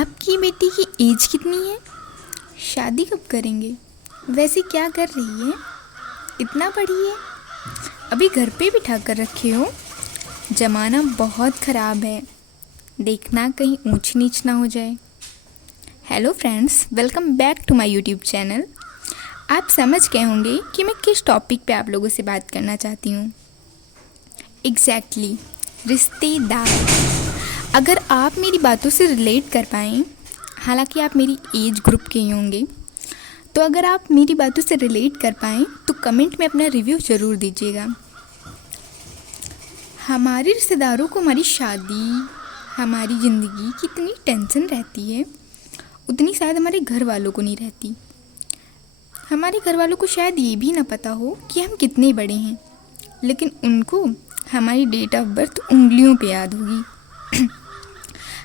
आपकी बेटी की एज कितनी है? शादी कब करेंगे? वैसे क्या कर रही है? इतना पढ़ी है? अभी घर पे बिठा कर रखे हो? ज़माना बहुत ख़राब है, देखना कहीं ऊंच नीच ना हो जाए। Hello friends, welcome back to my YouTube channel. आप समझ गए होंगे कि मैं किस टॉपिक पे आप लोगों से बात करना चाहती हूँ। एग्जैक्टली, रिश्तेदार। अगर आप मेरी बातों से रिलेट कर पाएँ, हालांकि आप मेरी एज ग्रुप के ही होंगे, तो अगर आप मेरी बातों से रिलेट कर पाएँ तो कमेंट में अपना रिव्यू ज़रूर दीजिएगा। हमारे रिश्तेदारों को हमारी शादी, हमारी ज़िंदगी की इतनी टेंशन रहती है, उतनी शायद हमारे घर वालों को नहीं रहती। हमारे घर वालों को शायद ये भी ना पता हो कि हम कितने बड़े हैं, लेकिन उनको हमारी डेट ऑफ बर्थ उंगलियों पे याद होगी।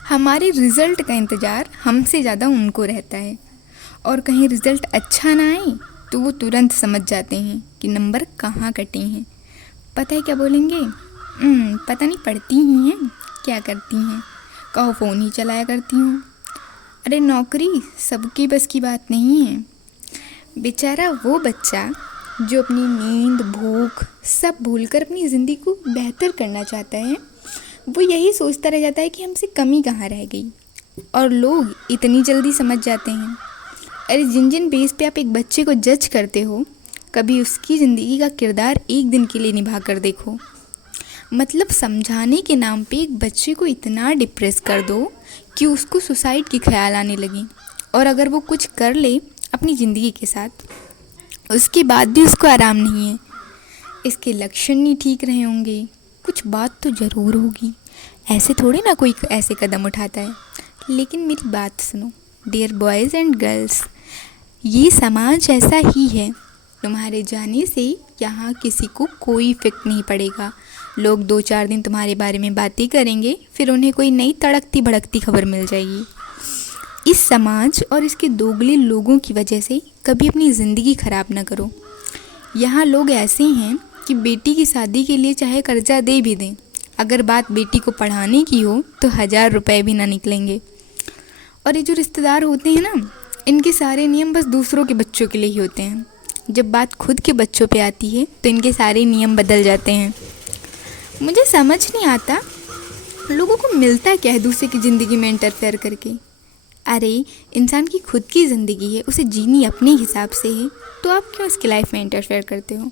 हमारे रिज़ल्ट का इंतज़ार हमसे ज़्यादा उनको रहता है, और कहीं रिज़ल्ट अच्छा ना आए तो वो तुरंत समझ जाते हैं कि नंबर कहाँ कटे हैं। पता है क्या बोलेंगे? पता नहीं, पढ़ती ही हैं, क्या करती हैं? कहो फ़ोन ही चलाया करती हूँ। अरे नौकरी सबकी बस की बात नहीं है। बेचारा वो बच्चा जो अपनी नींद, भूख सब भूलकर अपनी ज़िंदगी को बेहतर करना चाहता है, वो यही सोचता रह जाता है कि हमसे कमी कहाँ रह गई। और लोग इतनी जल्दी समझ जाते हैं। अरे जिन जिन बेस पे आप एक बच्चे को जज करते हो, कभी उसकी ज़िंदगी का किरदार एक दिन के लिए निभा कर देखो। मतलब समझाने के नाम पे एक बच्चे को इतना डिप्रेस कर दो कि उसको सुसाइड की ख्याल आने लगे, और अगर वो कुछ कर ले अपनी ज़िंदगी के साथ, उसके बाद भी उसको आराम नहीं है। इसके लक्षण नहीं ठीक रहे होंगे, कुछ बात तो ज़रूर होगी। ऐसे थोड़ी ना कोई ऐसे कदम उठाता है। लेकिन मेरी बात सुनो डियर बॉयज़ एंड गर्ल्स, ये समाज ऐसा ही है। तुम्हारे जाने से यहाँ किसी को कोई इफेक्ट नहीं पड़ेगा। लोग 2-4 दिन तुम्हारे बारे में बातें करेंगे, फिर उन्हें कोई नई तड़कती भड़कती खबर मिल जाएगी। इस समाज और इसके दोगले लोगों की वजह से कभी अपनी ज़िंदगी ख़राब ना करो। यहाँ लोग ऐसे हैं कि बेटी की शादी के लिए चाहे कर्जा दे भी दें, अगर बात बेटी को पढ़ाने की हो तो 1000 रुपये भी ना निकलेंगे। और ये जो रिश्तेदार होते हैं ना, इनके सारे नियम बस दूसरों के बच्चों के लिए ही होते हैं। जब बात खुद के बच्चों पे आती है तो इनके सारे नियम बदल जाते हैं। मुझे समझ नहीं आता लोगों को मिलता क्या है दूसरे की ज़िंदगी में इंटरफेयर करके। अरे इंसान की खुद की ज़िंदगी है, उसे जीनी अपने हिसाब से है, तो आप क्यों उसकी लाइफ में इंटरफेयर करते हो?